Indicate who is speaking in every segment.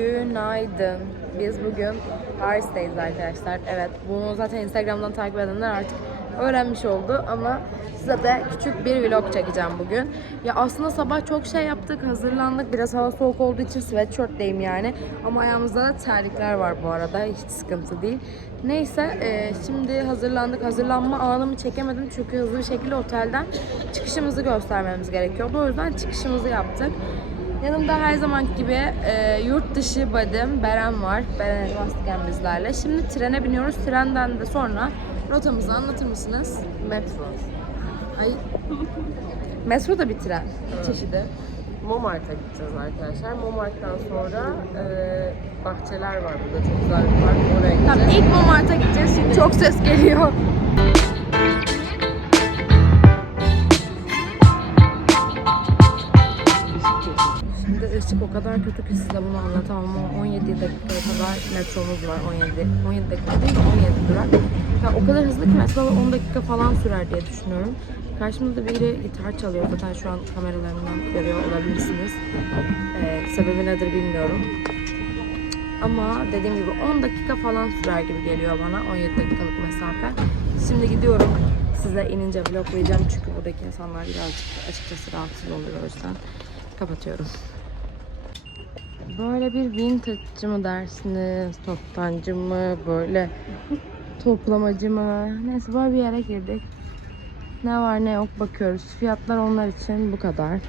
Speaker 1: Günaydın. Biz bugün Paris'teyiz arkadaşlar. Evet, bunu zaten Instagram'dan takip edenler artık öğrenmiş oldu ama size de küçük bir vlog çekeceğim bugün. Ya aslında sabah çok şey yaptık, hazırlandık. Biraz hava soğuk olduğu için sweatshirt'teyim yani. Ama ayağımızda da terlikler var bu arada. Hiç sıkıntı değil. Neyse, e, şimdi hazırlandık. Hazırlanma anımı çekemedim çünkü hızlı bir şekilde otelden çıkışımızı göstermemiz gerekiyordu. O yüzden çıkışımızı yaptık. Yanımda her zamanki gibi e, yurt dışı badım Beren var. Beren Elmastiken bizlerle. Şimdi trene biniyoruz. Trenden de sonra rotamızı anlatır mısınız?
Speaker 2: Metro.
Speaker 1: Ay. Metro da bir tren çeşidi.
Speaker 2: Montmart'a gideceğiz arkadaşlar. Montmart'tan sonra e, bahçeler var burada. Çok güzel bir park. Oraya gideceğiz.
Speaker 1: Tamam ilk Montmart'a gideceğiz. Şimdi çok ses geliyor. Işık o kadar kötü ki size bunu anlatamam ama 17 dakikaya kadar metromuz var. 17, 17 dakika değil de 17 durak. Ya o kadar hızlı ki metro 10 dakika falan sürer diye düşünüyorum. Karşımda da biri gitar çalıyor. Zaten şu an kameralarından görüyor olabilirsiniz. Ee, sebebi nedir bilmiyorum. Ama dediğim gibi 10 dakika falan sürer gibi geliyor bana 17 dakikalık mesafe. Şimdi gidiyorum. Size inince vloglayacağım çünkü buradaki insanlar birazcık açıkçası rahatsız oluyor o yüzden kapatıyorum. Böyle bir vintage'cı mı dersiniz, toptancı mı, böyle toplamacı mı? Neyse böyle bir yere girdik. Ne var ne yok bakıyoruz. Fiyatlar onlar için bu kadar.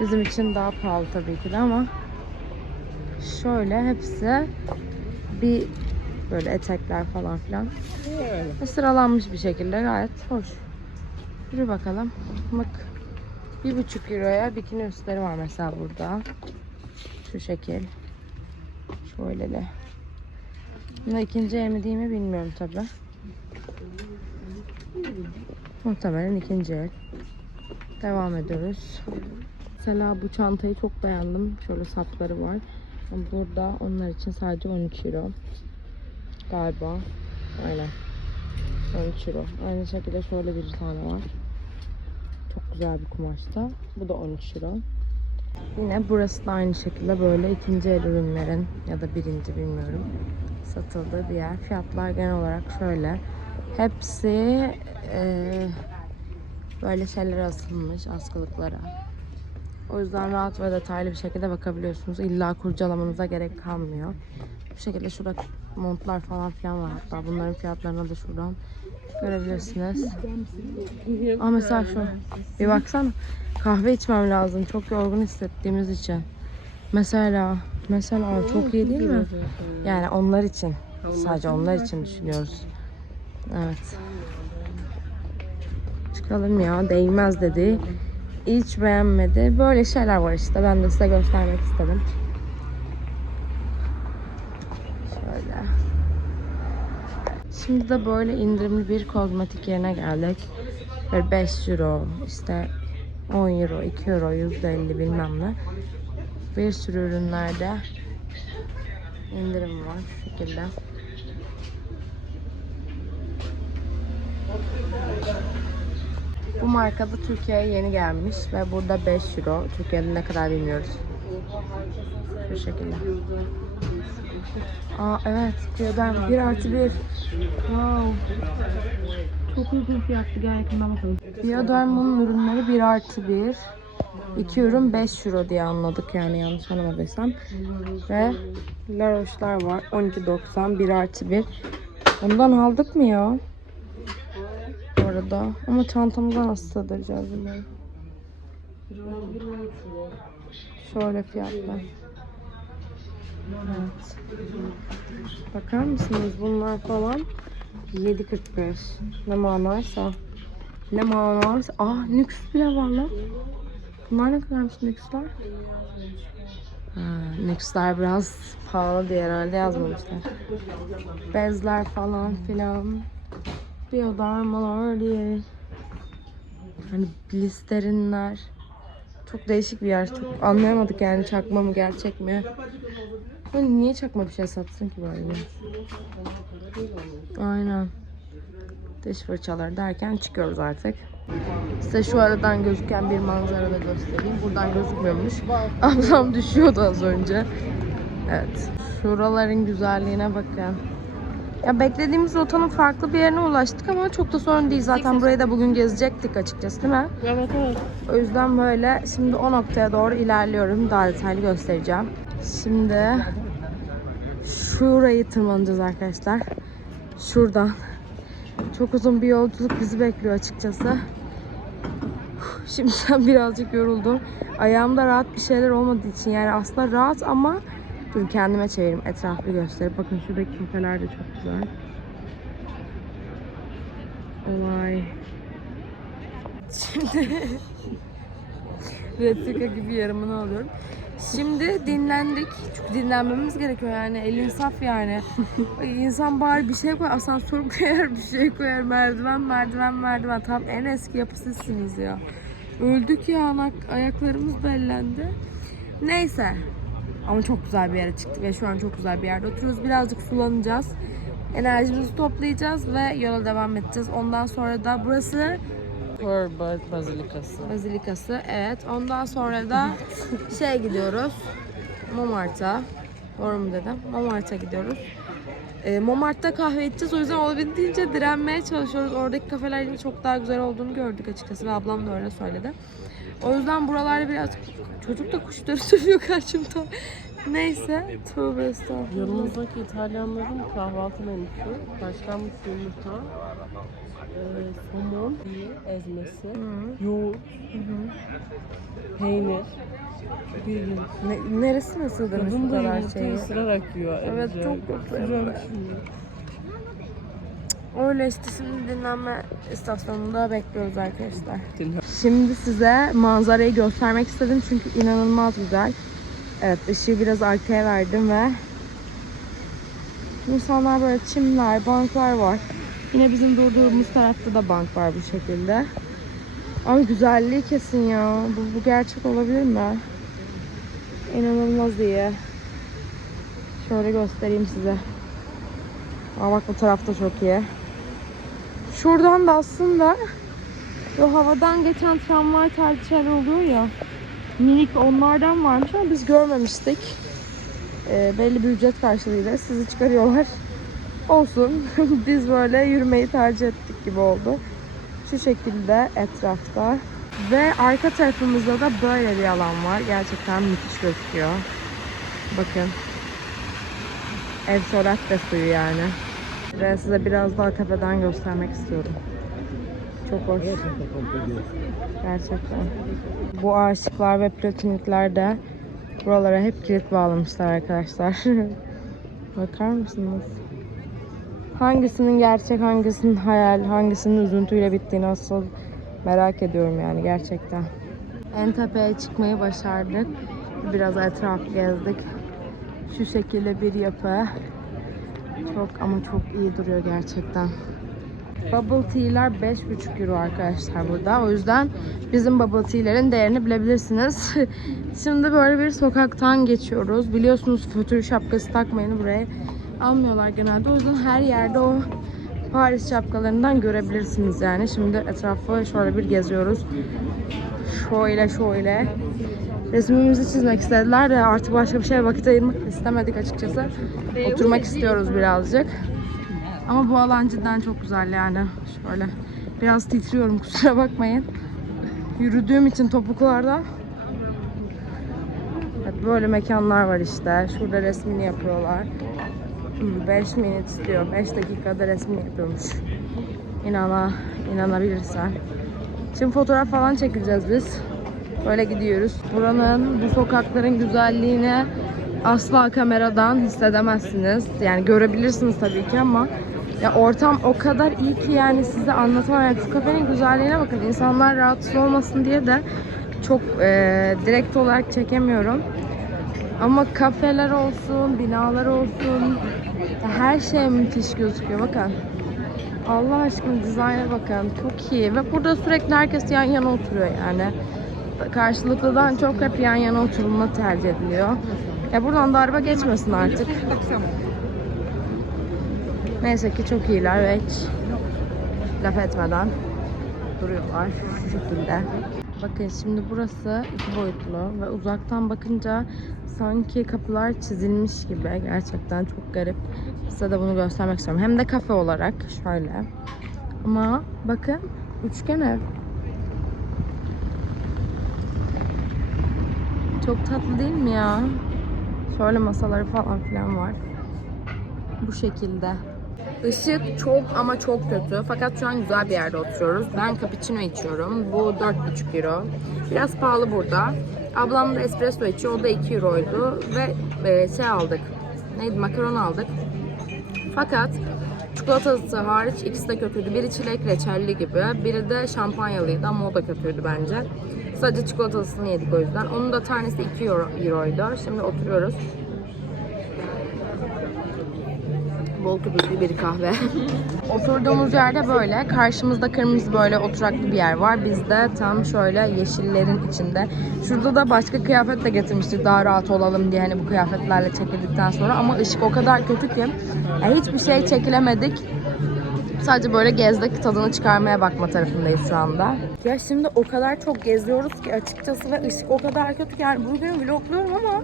Speaker 1: Bizim için daha pahalı tabii ki de ama şöyle hepsi bir böyle etekler falan filan ve sıralanmış bir şekilde gayet hoş. Yürü bakalım. Bak bir buçuk euroya bikini üstleri var mesela burada. Şu şekil. Şöyle de. Bunda ikinci el mi değil mi bilmiyorum tabi. Muhtemelen ikinci el. Devam ediyoruz. Mesela bu çantayı çok beğendim. Şöyle sapları var. Burada onlar için sadece 13 euro. Galiba. Aynen. 13 euro. Aynı şekilde şöyle bir tane var. Çok güzel bir kumaşta. Bu da 13 euro. Yine burası da aynı şekilde böyle ikinci el ürünlerin ya da birinci bilmiyorum satıldığı bir yer. Fiyatlar genel olarak şöyle. Hepsi eee, böyle şeyler asılmış askılıklara. O yüzden rahat ve detaylı bir şekilde bakabiliyorsunuz. İlla kurcalamanıza gerek kalmıyor. Bu şekilde şurada montlar falan filan var hatta. Bunların fiyatlarını da şuradan görebilirsiniz. Aa mesela şu. Bir baksana. Kahve içmem lazım. Çok yorgun hissettiğimiz için. Mesela mesela çok iyi değil mi? Yani onlar için. Sadece onlar için düşünüyoruz. Evet. Çıkalım ya. Değmez dedi. Hiç beğenmedi. Böyle şeyler var işte. Ben de size göstermek istedim. Şöyle. Şimdi de böyle indirimli bir kozmetik yerine geldik. Böyle 5 euro, işte 10 euro, 2 euro, %50 bilmem ne. Bir sürü ürünlerde indirim var şu şekilde. Bu marka da Türkiye'ye yeni gelmiş ve burada 5 euro. Türkiye'de ne kadar bilmiyoruz. Şu şekilde. Aa evet. Bioderm 1 artı 1. Wow. Çok uygun fiyatlı. Gel yakından bakalım. Bioderm'ın ürünleri 1 artı 1. 2 ürün 5 euro diye anladık yani yanlış anlamadıysam. Ve La Roche'lar var. 12.90 1 artı 1. Bundan aldık mı ya? Bu arada. Ama çantamıza nasıl sığdıracağız bunları? Şöyle fiyatlar. Bakar mısınız bunlar falan? 7.45 ne manaysa. Ne manaysa ah nüks bile var lan. Bunlar ne kadarmış nüksler? Ha, nüksler biraz pahalı diye herhalde yazmamışlar. Bezler falan filan. Biyodarmalar diye. Hani blisterinler. Çok değişik bir yer. Çok anlayamadık yani çakma mı gerçek mi Hani niye çakma bir şey satsın ki böyle? Aynen. Diş fırçaları derken çıkıyoruz artık. Size şu aradan gözüken bir manzara da göstereyim. Buradan gözükmüyormuş. Ablam düşüyordu az önce. Evet. Şuraların güzelliğine bakın. Ya beklediğimiz rotanın farklı bir yerine ulaştık ama çok da sorun değil. Zaten burayı da bugün gezecektik açıkçası değil mi?
Speaker 2: Evet evet.
Speaker 1: O yüzden böyle şimdi o noktaya doğru ilerliyorum. Daha detaylı göstereceğim. Şimdi şurayı tırmanacağız arkadaşlar. Şuradan. Çok uzun bir yolculuk bizi bekliyor açıkçası. Şimdiden birazcık yoruldum. Ayağımda rahat bir şeyler olmadığı için yani aslında rahat ama dur kendime çevireyim etraflı gösterip. Bakın şuradaki kafeler de çok güzel. Olay. Şimdi replika gibi yarımını alıyorum. Şimdi dinlendik. Çünkü dinlenmemiz gerekiyor yani. El insaf yani. İnsan bari bir şey koyar. Asansör koyar, bir şey koyar. Merdiven, merdiven, merdiven. Tam en eski yapı sizsiniz ya. Öldük ya. anak- Ayaklarımız bellendi. Neyse. Ama çok güzel bir yere çıktık ve şu an çok güzel bir yerde oturuyoruz. Birazcık sulanacağız. Enerjimizi toplayacağız ve yola devam edeceğiz. Ondan sonra da burası
Speaker 2: Herbert Bazilikası.
Speaker 1: Bazilikası. Evet. Ondan sonra da şey gidiyoruz. Montmart'a. Doğru mu dedim? Montmart'a gidiyoruz. E, Montmart'ta kahve içeceğiz. O yüzden olabildiğince direnmeye çalışıyoruz. Oradaki kafelerin çok daha güzel olduğunu gördük açıkçası. Ve ablam da öyle söyledi. O yüzden buralarda biraz... Çocuk da kuşları sürüyor karşımda. Neyse. Tövbe estağfurullah.
Speaker 2: Yanımızdaki İtalyanların kahvaltı menüsü. Haşlanmış yumurta, e, somon, ezmesi, yoğurt, peynir. İlginç.
Speaker 1: Ne, neresi nasıl demiş
Speaker 2: Kadın
Speaker 1: bu
Speaker 2: da
Speaker 1: kadar
Speaker 2: yumurtayı
Speaker 1: şeyi?
Speaker 2: ısırarak yiyor.
Speaker 1: Evet,
Speaker 2: Ece.
Speaker 1: çok kötü.
Speaker 2: Şimdi.
Speaker 1: Öyle işte şimdi dinlenme istasyonunda bekliyoruz arkadaşlar. Şimdi size manzarayı göstermek istedim çünkü inanılmaz güzel. Evet ışığı biraz arkaya verdim ve insanlar böyle çimler, banklar var. Yine bizim durduğumuz tarafta da bank var bu şekilde. Ama güzelliği kesin ya. Bu, bu gerçek olabilir mi? İnanılmaz iyi. Şöyle göstereyim size. Aa bak bu tarafta çok iyi. Şuradan da aslında o havadan geçen tramvay şeyler oluyor ya. Minik onlardan varmış ama biz görmemiştik. Ee, belli bir ücret karşılığıyla sizi çıkarıyorlar. Olsun. biz böyle yürümeyi tercih ettik gibi oldu. Şu şekilde etrafta. Ve arka tarafımızda da böyle bir alan var. Gerçekten müthiş gözüküyor. Bakın. Ev Solat suyu yani. Ve size biraz daha tepeden göstermek istiyorum. Çok hoş. Gerçekten. Bu aşıklar ve platonikler de buralara hep kilit bağlamışlar arkadaşlar. Bakar mısınız? Hangisinin gerçek, hangisinin hayal, hangisinin üzüntüyle bittiğini asıl merak ediyorum yani gerçekten. En tepeye çıkmayı başardık. Biraz etraf gezdik. Şu şekilde bir yapı. Çok ama çok iyi duruyor gerçekten. Bubble tea'ler 5,5 euro arkadaşlar burada. O yüzden bizim bubble tea'lerin değerini bilebilirsiniz. Şimdi böyle bir sokaktan geçiyoruz. Biliyorsunuz fötür şapkası takmayın buraya almıyorlar genelde. O yüzden her yerde o Paris şapkalarından görebilirsiniz yani. Şimdi etrafı şöyle bir geziyoruz. Şöyle şöyle. Resmimizi çizmek istediler de artık başka bir şeye vakit ayırmak istemedik açıkçası. Oturmak istiyoruz birazcık. Ama bu alan cidden çok güzel yani. Şöyle biraz titriyorum kusura bakmayın. Yürüdüğüm için topuklarda. Evet, böyle mekanlar var işte. Şurada resmini yapıyorlar. 5 minut istiyor. 5 dakikada resmini yapıyormuş. İnana, inanabilirsen. Şimdi fotoğraf falan çekeceğiz biz. Böyle gidiyoruz. Buranın, bu sokakların güzelliğini asla kameradan hissedemezsiniz. Yani görebilirsiniz tabii ki ama ya ortam o kadar iyi ki yani size anlatamam. Yani şu kafenin güzelliğine bakın. İnsanlar rahatsız olmasın diye de çok e, direkt olarak çekemiyorum. Ama kafeler olsun, binalar olsun, her şey müthiş gözüküyor. Bakın. Allah aşkına dizayna bakın. Çok iyi. Ve burada sürekli herkes yan yana oturuyor yani. Karşılıklıdan çok hep yan yana oturulma tercih ediliyor. Ya buradan da araba geçmesin artık. Neyse ki çok iyiler ve hiç laf etmeden duruyorlar şu şekilde. Bakın şimdi burası iki boyutlu ve uzaktan bakınca sanki kapılar çizilmiş gibi. Gerçekten çok garip. Size de bunu göstermek istiyorum. Hem de kafe olarak şöyle. Ama bakın üçgen ev. Çok tatlı değil mi ya? Şöyle masaları falan filan var. Bu şekilde. Işık çok ama çok kötü. Fakat şu an güzel bir yerde oturuyoruz. Ben cappuccino içiyorum. Bu 4,5 euro. Biraz pahalı burada. Ablam da espresso içiyor. O da 2 euroydu. Ve e, şey aldık. Neydi? Makaron aldık. Fakat çikolatası hariç ikisi de kötüydü. Biri çilek reçelli gibi. Biri de şampanyalıydı ama o da kötüydü bence. Sadece çikolatasını yedik o yüzden. Onun da tanesi 2 euro, euroydu. Şimdi oturuyoruz. Bol köpüklü bir kahve. Oturduğumuz yerde böyle. Karşımızda kırmızı böyle oturaklı bir yer var. Biz de tam şöyle yeşillerin içinde. Şurada da başka kıyafet de getirmiştik daha rahat olalım diye hani bu kıyafetlerle çekildikten sonra. Ama ışık o kadar kötü ki yani hiçbir şey çekilemedik. Sadece böyle gezdik, tadını çıkarmaya bakma tarafındayız şu anda. Ya şimdi o kadar çok geziyoruz ki açıkçası ve ışık o kadar kötü ki yani bugün vlogluyorum ama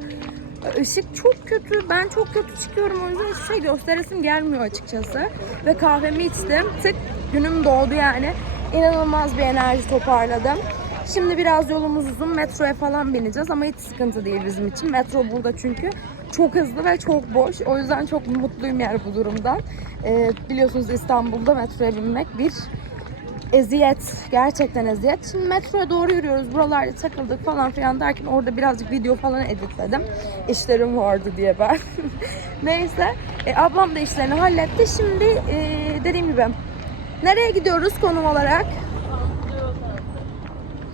Speaker 1: ışık çok kötü. Ben çok kötü çıkıyorum o yüzden hiçbir şey gösteresim gelmiyor açıkçası. Ve kahvemi içtim. Tık günüm doldu yani. İnanılmaz bir enerji toparladım. Şimdi biraz yolumuz uzun. Metroya falan bineceğiz ama hiç sıkıntı değil bizim için. Metro burada çünkü çok hızlı ve çok boş. O yüzden çok mutluyum yani bu durumdan. Ee, biliyorsunuz İstanbul'da metroya binmek bir eziyet. Gerçekten eziyet. Şimdi metroya doğru yürüyoruz. Buralarda takıldık falan filan derken orada birazcık video falan editledim. İşlerim vardı diye ben. Neyse. E, ablam da işlerini halletti. Şimdi e, dediğim gibi nereye gidiyoruz konum olarak?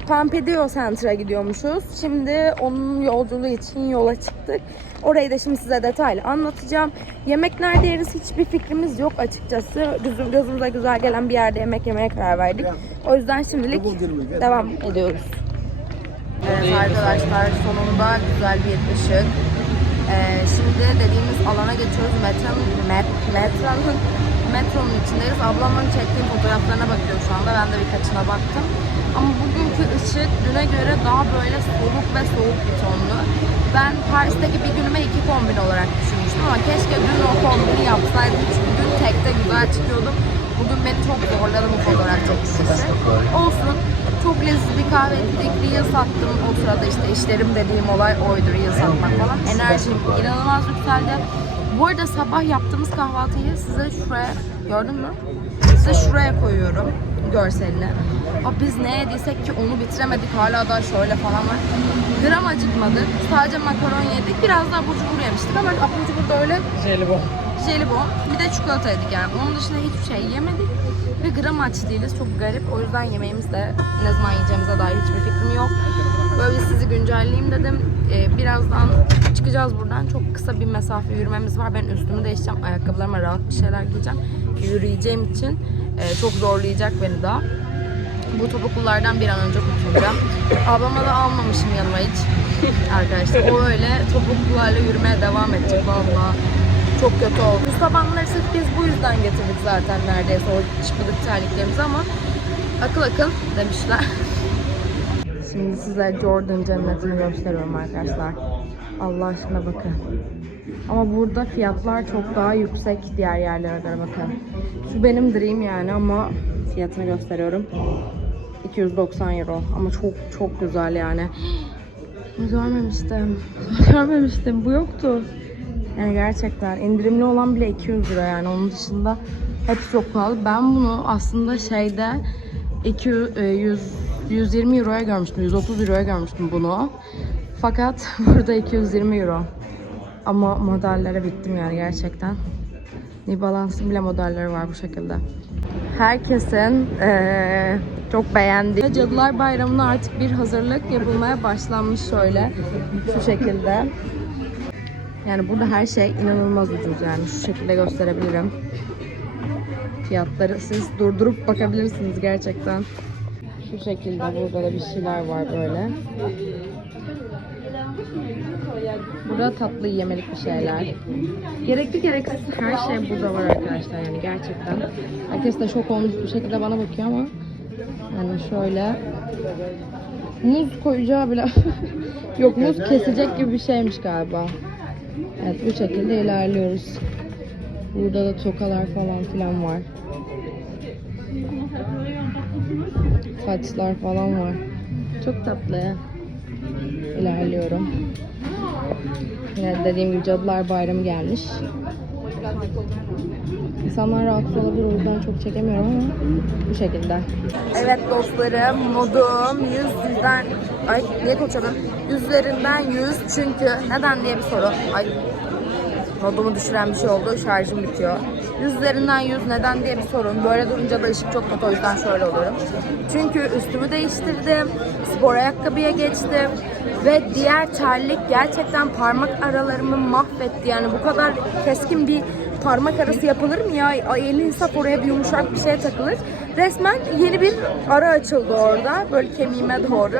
Speaker 1: Pompidou Center'a gidiyormuşuz. Şimdi onun yolculuğu için yola çıktık. Orayı da şimdi size detaylı anlatacağım. Yemek nerede yeriz hiçbir fikrimiz yok açıkçası. Gözüm, gözümüze güzel gelen bir yerde yemek yemeye karar verdik. O yüzden şimdilik devam ediyoruz. Evet arkadaşlar sonunda güzel bir ışık. Ee, şimdi dediğimiz alana geçiyoruz. Metronun, met, metronun, metronun içindeyiz. Ablamın çektiğim fotoğraflarına bakıyor şu anda. Ben de birkaçına baktım. Ama bugünkü ışık düne göre daha böyle soluk ve soğuk bir tonlu. Ben Paris'teki bir günüme iki kombin olarak düşünmüştüm ama keşke dün o kombini yapsaydım. Çünkü dün tekte güzel çıkıyordum. Bugün beni çok zorladı bu fotoğraf çekilmesi. Olsun. Çok lezzetli bir kahve ettik. Reels attım. O sırada işte işlerim dediğim olay oydu. Reels atmak falan. Enerjim inanılmaz yükseldi. Bu arada sabah yaptığımız kahvaltıyı size şuraya gördün mü? Size şuraya koyuyorum görselini. Abi biz ne yediysek ki onu bitiremedik. Hala da şöyle falan var. Gram acıkmadık. Sadece makaron yedik. Biraz da abur cubur yemiştik ama abur cubur da öyle
Speaker 3: Jelibon.
Speaker 1: jelibon. Bir de çikolata yedik yani. Onun dışında hiçbir şey yemedik. Ve gram aç değiliz. Çok garip. O yüzden yemeğimiz de ne zaman yiyeceğimize dair hiçbir fikrim yok. Böyle sizi güncelleyeyim dedim. Ee, birazdan çıkacağız buradan. Çok kısa bir mesafe yürümemiz var. Ben üstümü değişeceğim. Ayakkabılarıma rahat bir şeyler giyeceğim. Yürüyeceğim için e, çok zorlayacak beni daha. Bu topuklulardan bir an önce kurtulacağım. Ablama da almamışım yanıma hiç. Arkadaşlar o öyle topuklularla yürümeye devam edecek valla. Çok kötü oldu. Bu sabanları sırf biz bu yüzden getirdik zaten neredeyse o çıkmadık terliklerimizi ama akıl akıl demişler. Şimdi size Jordan cennetini gösteriyorum arkadaşlar. Allah aşkına bakın. Ama burada fiyatlar çok daha yüksek diğer yerlere göre bakın. Şu benim dream yani ama fiyatını gösteriyorum. 290 euro ama çok çok güzel yani. Bunu görmemiştim. görmemiştim. Bu yoktu. Yani gerçekten indirimli olan bile 200 lira yani onun dışında hepsi çok pahalı. Ben bunu aslında şeyde 200, e, 100, 120 euroya görmüştüm. 130 euroya görmüştüm bunu. Fakat burada 220 euro. Ama modellere bittim yani gerçekten. New Balance'ın bile modelleri var bu şekilde. Herkesin eee, çok beğendiği Cadılar Bayramı'na artık bir hazırlık yapılmaya başlanmış şöyle. Şu şekilde. Yani burada her şey inanılmaz ucuz yani. Şu şekilde gösterebilirim. Fiyatları siz durdurup bakabilirsiniz gerçekten. Şu şekilde burada da bir şeyler var böyle. Burada tatlı yemelik bir şeyler. Gerekli gereksiz her şey burada var arkadaşlar yani gerçekten. Herkes de şok olmuş bir şekilde bana bakıyor ama yani şöyle Muz koyacağı bile... Yok muz kesecek gibi bir şeymiş galiba. Evet bu şekilde ilerliyoruz. Burada da tokalar falan filan var. Saçlar falan var. Çok tatlı. İlerliyorum. Yine dediğim gibi Cadılar Bayramı gelmiş. İnsanlar rahatsız olabilir o yüzden çok çekemiyorum ama bu şekilde. Evet dostlarım modum 100 yüzden ay niye konuşamıyorum? Yüzlerinden 100 çünkü neden diye bir soru. Ay modumu düşüren bir şey oldu şarjım bitiyor. Yüzlerinden 100 neden diye bir sorun. Böyle durunca da ışık çok kötü o yüzden şöyle oluyorum. Çünkü üstümü değiştirdim. Spor ayakkabıya geçtim. Ve diğer terlik gerçekten parmak aralarımı mahvetti. Yani bu kadar keskin bir parmak arası yapılır mı ya? Ay, elin insaf oraya bir yumuşak bir şey takılır. Resmen yeni bir ara açıldı orada. Böyle kemiğime doğru.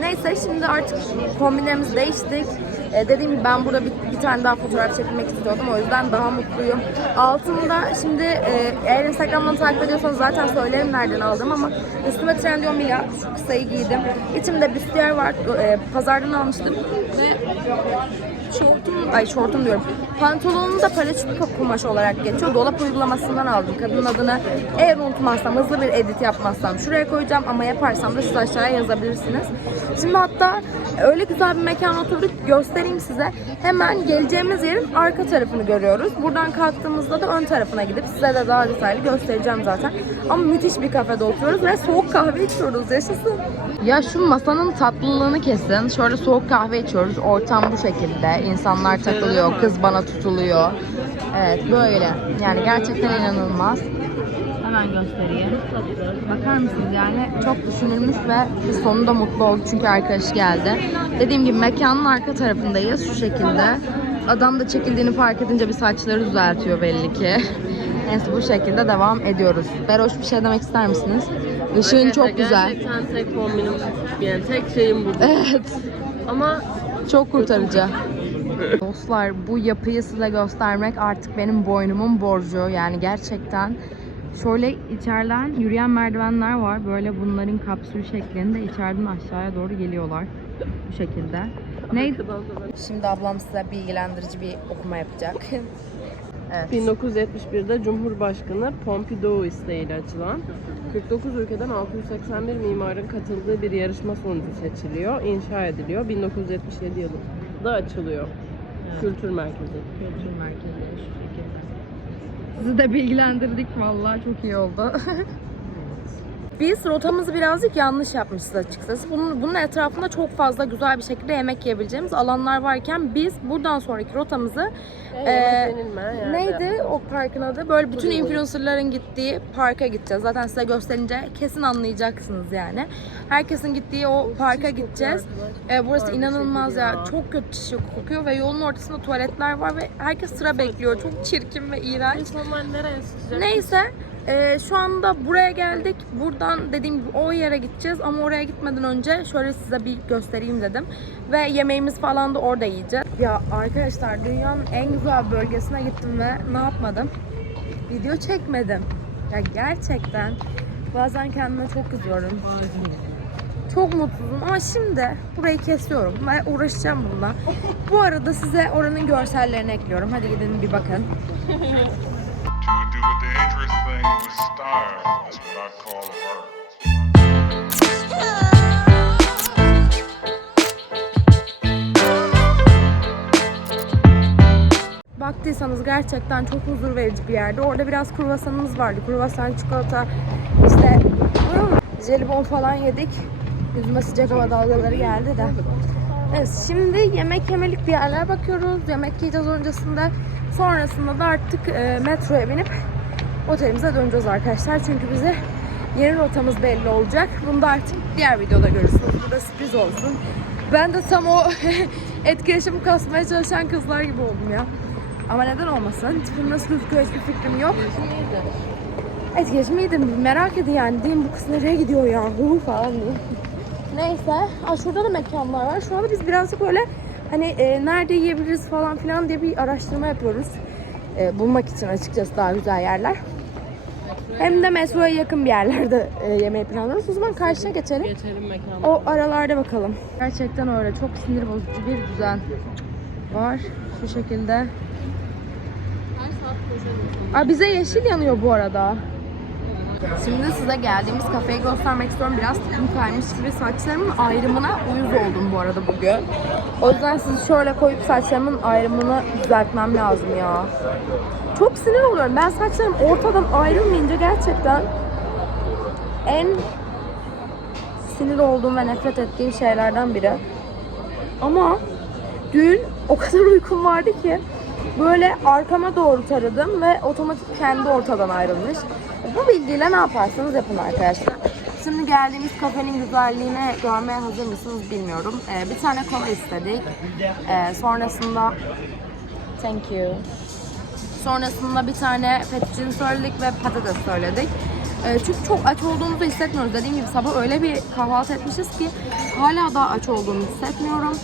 Speaker 1: Neyse şimdi artık kombinlerimizi değiştik. Ee, dediğim gibi ben burada bir, bir tane daha fotoğraf çekmek istiyordum. O yüzden daha mutluyum. Altında şimdi e, eğer Instagram'dan takip ediyorsanız zaten söylerim nereden aldım ama üstüme Trendyol Mila şu kısayı giydim. İçimde büstiyer var. E, pazardan almıştım. Ve şortum, ay şortum diyorum. Pantolonum da palaçuka kumaş olarak geçiyor. Dolap uygulamasından aldım. Kadının adını eğer unutmazsam, hızlı bir edit yapmazsam şuraya koyacağım ama yaparsam da siz aşağıya yazabilirsiniz. Şimdi hatta öyle güzel bir mekan oturduk göstereyim size. Hemen geleceğimiz yerin arka tarafını görüyoruz. Buradan kalktığımızda da ön tarafına gidip size de daha detaylı göstereceğim zaten. Ama müthiş bir kafede oturuyoruz ve soğuk kahve içiyoruz. Yaşasın. Ya şu masanın tatlılığını kesin. Şöyle soğuk kahve içiyoruz. Ortam bu şekilde. İnsanlar takılıyor. Kız bana tutuluyor. Evet böyle. Yani gerçekten inanılmaz. Hemen göstereyim. Bakar mısınız yani çok düşünülmüş ve sonunda mutlu olduk çünkü arkadaş geldi. Dediğim gibi mekanın arka tarafındayız şu şekilde. Adam da çekildiğini fark edince bir saçları düzeltiyor belli ki. Neyse bu şekilde devam ediyoruz. Beroş bir şey demek ister misiniz? Işığın çok güzel.
Speaker 2: Gerçekten tek kombinim, yani tek şeyim bu.
Speaker 1: Evet.
Speaker 2: Ama
Speaker 1: Çok kurtarıcı. Dostlar bu yapıyı size göstermek artık benim boynumun borcu. Yani gerçekten şöyle içeriden yürüyen merdivenler var. Böyle bunların kapsül şeklinde içeriden aşağıya doğru geliyorlar. Bu şekilde. Neydi? Şimdi ablam size bilgilendirici bir okuma yapacak. Evet.
Speaker 2: 1971'de Cumhurbaşkanı Pompidou isteğiyle açılan 49 ülkeden 681 mimarın katıldığı bir yarışma sonucu seçiliyor, inşa ediliyor. 1977 yılında açılıyor. Kültür Merkezi.
Speaker 1: Kültür merkezi. Sizi de bilgilendirdik vallahi çok iyi oldu. Biz rotamızı birazcık yanlış yapmışız açıkçası. Bunun, bunun etrafında çok fazla güzel bir şekilde yemek yiyebileceğimiz alanlar varken biz buradan sonraki rotamızı Ee, neydi o parkın adı? Böyle bütün influencerların gittiği parka gideceğiz. Zaten size gösterince kesin anlayacaksınız yani. Herkesin gittiği o parka gideceğiz. Ee, burası inanılmaz ya. Çok kötü çiş kokuyor ve yolun ortasında tuvaletler var ve herkes sıra bekliyor. Çok çirkin ve iğrenç.
Speaker 2: İnsanlar nereye sıçacak?
Speaker 1: Neyse e, şu anda buraya geldik. Buradan dediğim gibi o yere gideceğiz ama oraya gitmeden önce şöyle size bir göstereyim dedim. Ve yemeğimiz falan da orada yiyeceğiz. Ya arkadaşlar dünyanın en güzel bölgesine gittim ve ne yapmadım? Video çekmedim. Ya gerçekten bazen kendime çok kızıyorum. Çok mutsuzum ama şimdi burayı kesiyorum ve uğraşacağım bununla. Bu arada size oranın görsellerini ekliyorum. Hadi gidin bir bakın. Baktıysanız gerçekten çok huzur verici bir yerde. Orada biraz kruvasanımız vardı. Kruvasan, çikolata, işte jelibon falan yedik. Yüzüme sıcak hava dalgaları geldi de. Evet, şimdi yemek yemelik bir yerler bakıyoruz. Yemek yiyeceğiz öncesinde. Sonrasında da artık e, metroya binip otelimize döneceğiz arkadaşlar. Çünkü bize yeni rotamız belli olacak. Bunu da artık diğer videoda görürsünüz. Bu da sürpriz olsun. Ben de tam o etkileşimi kasmaya çalışan kızlar gibi oldum ya. Ama neden olmasın? Tipim nasıl gözüküyor hiçbir fikrim yok. Etkileşim iyidir. Merak edin yani. Diyeyim bu kız nereye gidiyor ya? Hu falan diye. Neyse. Aa, şurada da mekanlar var. Şu anda biz birazcık böyle hani e, nerede yiyebiliriz falan filan diye bir araştırma yapıyoruz. E, bulmak için açıkçası daha güzel yerler. Hem de metroya yakın bir yerlerde e, yemeği planlıyoruz. O zaman karşıya geçelim.
Speaker 2: Geçelim mekana.
Speaker 1: O aralarda bakalım. Gerçekten öyle. Çok sinir bozucu bir düzen var. Şu şekilde.
Speaker 2: Her saat.
Speaker 1: Aa, bize yeşil yanıyor bu arada. Şimdi size geldiğimiz kafeyi göstermek istiyorum. Biraz tipim kaymış gibi saçlarımın ayrımına uyuz oldum bu arada bugün. O yüzden sizi şöyle koyup saçlarımın ayrımını düzeltmem lazım ya. Çok sinir oluyorum. Ben saçlarım ortadan ayrılmayınca gerçekten en sinir olduğum ve nefret ettiğim şeylerden biri. Ama dün o kadar uykum vardı ki böyle arkama doğru taradım ve otomatik kendi ortadan ayrılmış. Bu bilgiyle ne yaparsanız yapın arkadaşlar. Şimdi geldiğimiz kafenin güzelliğini görmeye hazır mısınız bilmiyorum. Ee, bir tane kola istedik. Ee, sonrasında thank you. Sonrasında bir tane fettuccine söyledik ve patates söyledik. Ee, çünkü çok aç olduğumuzu hissetmiyoruz. Dediğim gibi sabah öyle bir kahvaltı etmişiz ki hala daha aç olduğumu hissetmiyorum.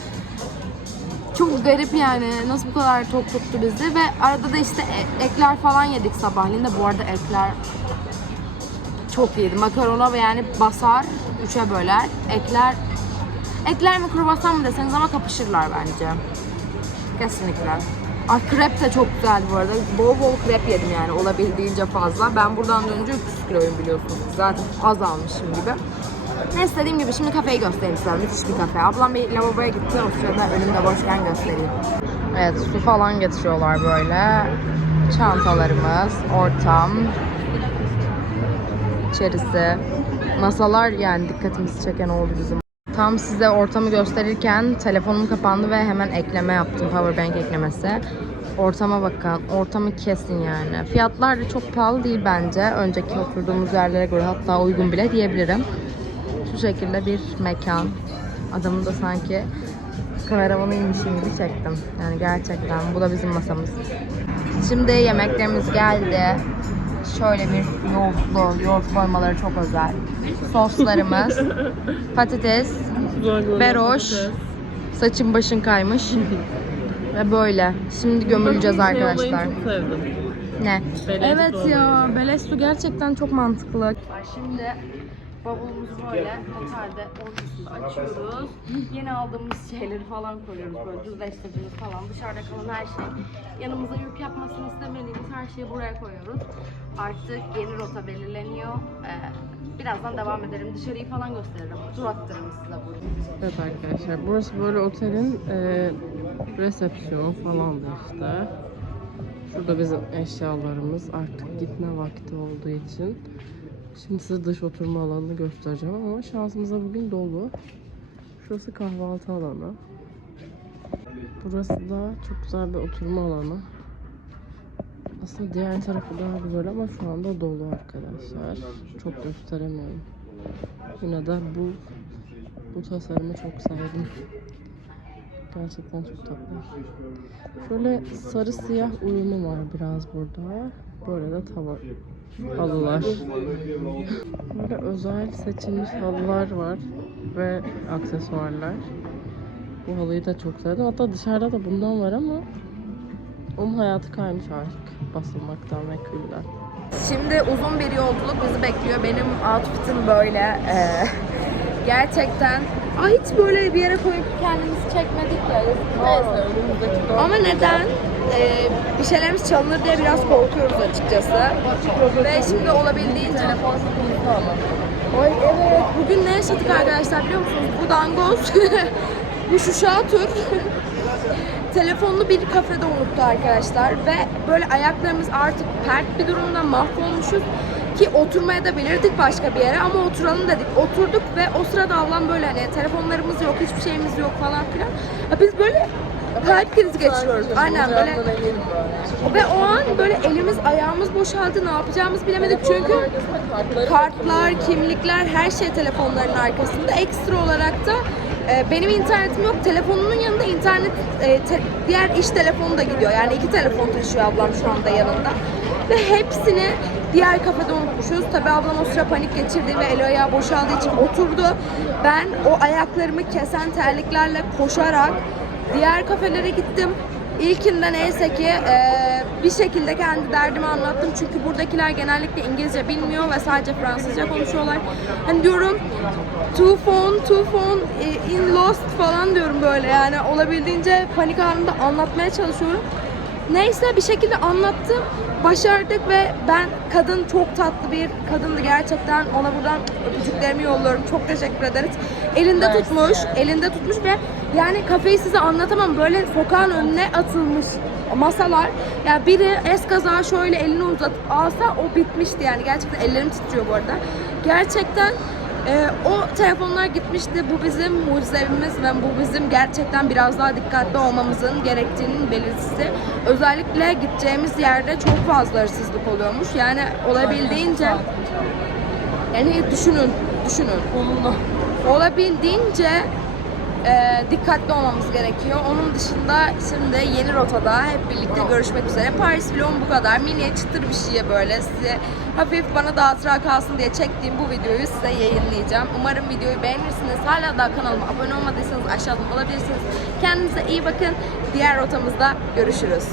Speaker 1: Çok garip yani. Nasıl bu kadar tok tuttu bizi ve arada da işte e- ekler falan yedik sabahleyin de bu arada ekler çok iyiydi. Makarona ve yani basar, üçe böler. Ekler ekler mi kruvasan mı deseniz ama kapışırlar bence. Kesinlikle. Ay krep de çok güzeldi bu arada. Bol bol krep yedim yani olabildiğince fazla. Ben buradan dönünce 300 kiloyum biliyorsunuz. Zaten az almışım gibi. Neyse dediğim gibi şimdi kafeyi göstereyim size. Müthiş bir kafe. Ablam bir lavaboya gitti. O sırada önümde boşken göstereyim. Evet su falan getiriyorlar böyle. Çantalarımız, ortam, içerisi. Masalar yani dikkatimizi çeken oldu bizim. Tam size ortamı gösterirken telefonum kapandı ve hemen ekleme yaptım. Powerbank eklemesi. Ortama bakın. Ortamı kesin yani. Fiyatlar da çok pahalı değil bence. Önceki oturduğumuz yerlere göre hatta uygun bile diyebilirim. Şu şekilde bir mekan. Adamı da sanki kameramanıymışım gibi çektim. Yani gerçekten bu da bizim masamız. Şimdi yemeklerimiz geldi. Şöyle bir yoğurtlu, yoğurt koymaları çok özel. Soslarımız, patates, beroş, saçın başın kaymış. Ve böyle. Şimdi gömüleceğiz arkadaşlar. Ne?
Speaker 2: Beleş
Speaker 1: evet ya, beleş su gerçekten çok mantıklı. Şimdi bavulumuzu böyle otelde ortasında açıyoruz. Yeni aldığımız şeyleri falan koyuyoruz böyle düzleştirdiğimiz falan. Dışarıda kalan her şey. Yanımıza yük yapmasını istemediğimiz her şeyi buraya koyuyoruz. Artık yeni rota belirleniyor. Ee, birazdan devam ederim. Dışarıyı falan gösteririm. Tur attırırım size burada.
Speaker 2: Evet arkadaşlar burası böyle otelin e, resepsiyonu falan da işte. Şurada bizim eşyalarımız artık gitme vakti olduğu için. Şimdi size dış oturma alanını göstereceğim ama şansımıza bugün dolu. Şurası kahvaltı alanı. Burası da çok güzel bir oturma alanı. Aslında diğer tarafı daha güzel ama şu anda dolu arkadaşlar. Çok gösteremiyorum. Yine de bu bu tasarımı çok sevdim. Gerçekten çok tatlı. Şöyle sarı siyah uyumu var biraz burada. Böyle de tava halılar. Böyle özel seçilmiş halılar var ve aksesuarlar. Bu halıyı da çok sevdim. Hatta dışarıda da bundan var ama onun hayatı kaymış artık basılmaktan ve külden.
Speaker 1: Şimdi uzun bir yolculuk bizi bekliyor. Benim outfitim böyle. Ee, gerçekten Aa, hiç böyle bir yere koyup kendimizi çekmedik ya.
Speaker 2: Neyse önümüzdeki.
Speaker 1: Ama neden? Ee, bir şeylerimiz çalınır diye biraz korkuyoruz açıkçası. Ve şimdi olabildiğince...
Speaker 2: telefon.
Speaker 1: Ay evet. Bugün ne yaşadık arkadaşlar biliyor musunuz? Bu dangoz, bu şuşa tur. Telefonunu bir kafede unuttu arkadaşlar ve böyle ayaklarımız artık pert bir durumda mahvolmuşuz ki oturmaya da bilirdik başka bir yere ama oturalım dedik. Oturduk ve o sırada ablam böyle hani telefonlarımız yok, hiçbir şeyimiz yok falan filan. Ya biz böyle kalp krizi geçiriyoruz. Aynen böyle ve o an böyle elimiz ayağımız boşaldı ne yapacağımızı bilemedik çünkü kartlar, kimlikler her şey telefonların arkasında. Ekstra olarak da e, benim internetim yok. Telefonunun yanında internet e, te- diğer iş telefonu da gidiyor. Yani iki telefon taşıyor ablam şu anda yanında. Ve hepsini diğer kafede unutmuşuz. Tabi ablam o sıra panik geçirdi ve el ayağı boşaldığı için oturdu. Ben o ayaklarımı kesen terliklerle koşarak diğer kafelere gittim. İlkinde neyse ki e, bir şekilde kendi derdimi anlattım. Çünkü buradakiler genellikle İngilizce bilmiyor ve sadece Fransızca konuşuyorlar. Hani diyorum two phone, two phone e, in lost falan diyorum böyle yani olabildiğince panik anında anlatmaya çalışıyorum. Neyse bir şekilde anlattım. Başardık ve ben kadın çok tatlı bir kadındı gerçekten. Ona buradan öpücüklerimi yolluyorum. Çok teşekkür ederiz. Elinde
Speaker 2: Mersi.
Speaker 1: tutmuş, elinde tutmuş ve yani kafeyi size anlatamam. Böyle sokağın önüne atılmış masalar. Yani biri eskaza şöyle elini uzatıp alsa o bitmişti yani. Gerçekten ellerim titriyor bu arada. Gerçekten ee, o telefonlar gitmişti. Bu bizim mucizemiz ve bu bizim gerçekten biraz daha dikkatli olmamızın gerektiğinin belirtisi. Özellikle gideceğimiz yerde çok fazla hırsızlık oluyormuş. Yani olabildiğince yani düşünün, düşünün.
Speaker 2: Onunla.
Speaker 1: Olabildiğince e, dikkatli olmamız gerekiyor. Onun dışında şimdi yeni rotada hep birlikte görüşmek üzere. Paris vlogum bu kadar. Mini çıtır bir şeye böyle size hafif bana da hatıra kalsın diye çektiğim bu videoyu size yayınlayacağım. Umarım videoyu beğenirsiniz. Hala daha kanalıma abone olmadıysanız aşağıdan olabilirsiniz. Kendinize iyi bakın. Diğer rotamızda görüşürüz.